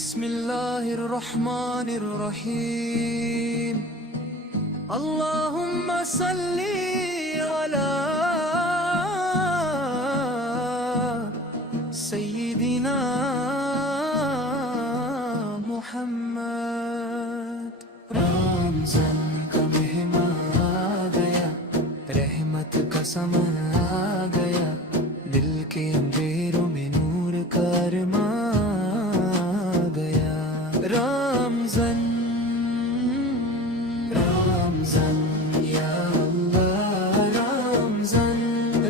بسم الله الرحمن الرحيم اللهم صل على سيدنا محمد رمضان کا مہمان آ گیا رحمت کا سما آ گیا دل کے اندھیروں میں نور کا ارمان رمضان رمضان یا اللہ رمضان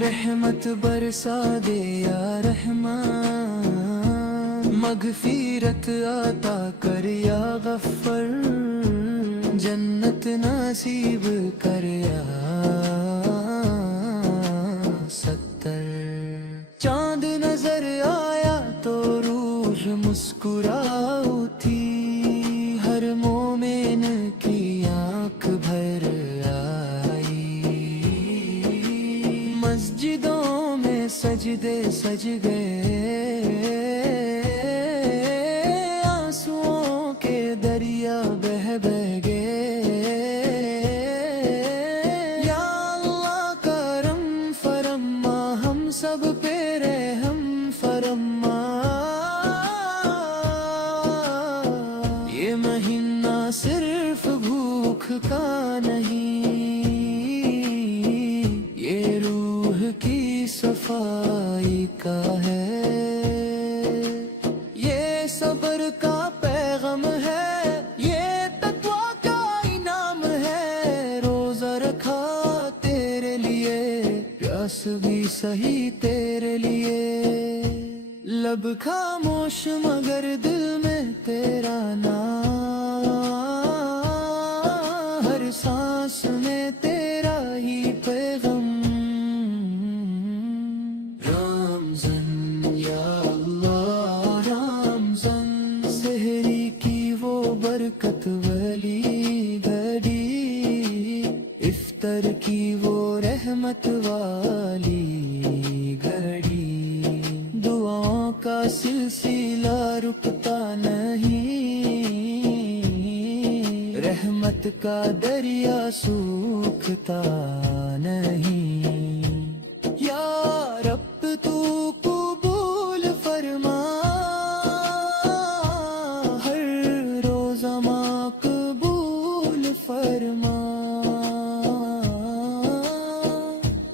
رحمت برسا دے یا رحمان مغفرت عطا کر یا غفر جنت نصیب کر یا ستر چاند نظر آیا تو روح مسکرا اٹھی ہر مومن کی آنکھ بھر آئی مسجدوں میں سجدے سج گئے آنسوؤں کے دریا بہہ گئے یا اللہ کرم فرما ہم سب پہ رحم فرما یہ مہینہ صرف بھوک کا نہیں یہ روح کی صفائی کا ہے یہ صبر کا پیغام ہے یہ تقویٰ کا انعام ہے روزہ رکھا تیرے لیے پیاس بھی صحیح تیرے لیے لب خاموش مگر دل میں تیرا نام ہر سانس میں تیرا ہی پیغام رمضان یا اللہ رمضان سحری کی وہ برکت والی گھڑی افطار کی وہ رحمت والی گھڑی دعاؤں کا سلسلہ رکتا نہیں رحمت کا دریا سوکھتا نہیں یا رب تو قبول فرما ہر روزہ مقبول فرما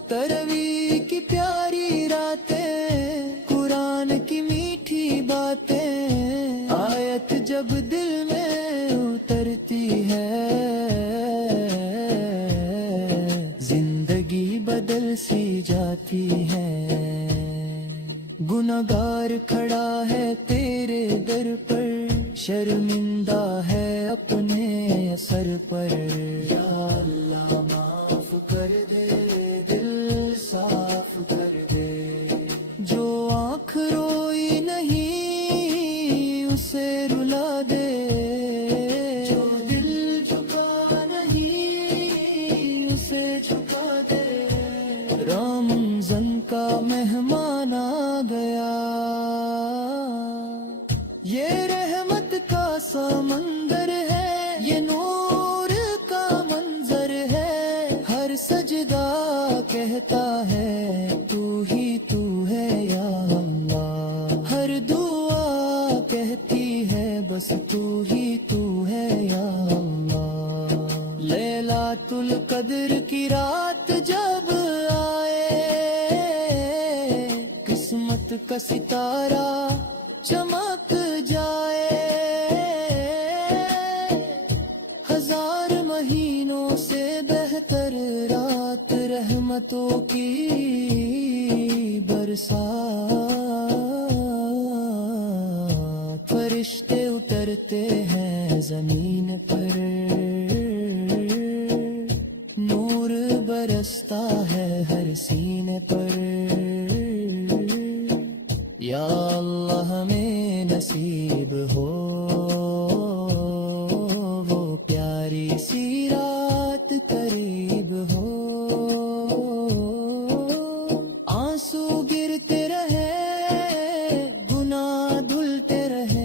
تراویح کی پیاری راتیں قرآن کی میٹھی باتیں آیت جب دل میں اترتی ہے زندگی بدل سی جاتی ہے گنہگار کھڑا ہے تیرے در پر شرمندہ ہے اپنے سر پر یا اللہ معاف کر دے دل صاف کر دے جو آنکھ روئی نہیں اسے رلا دے جو دل جھکا نہیں اسے جھکا دے رمضان کا مہمان آ گیا یہ رحمت کا سمندر ہے یہ نور کا منظر ہے ہر سجدہ کہتا ہے تو ہی تو ہے یا اللہ ہر دعا کہتی ہے بس تو ہی تو ہے یا اللہ لیلۃ القدر کی رات جب آئے قسمت کا ستارہ چمک جائے ہزار مہینوں سے بہتر رات رحمتوں کی برسات فرشتے اترتے ہیں زمین پر نور برستا ہے ہر سینے پر یا اللہ ہمیں نصیب ہو وہ پیاری سی رات قریب ہو آنسو گرتے رہے گناہ دھلتے رہے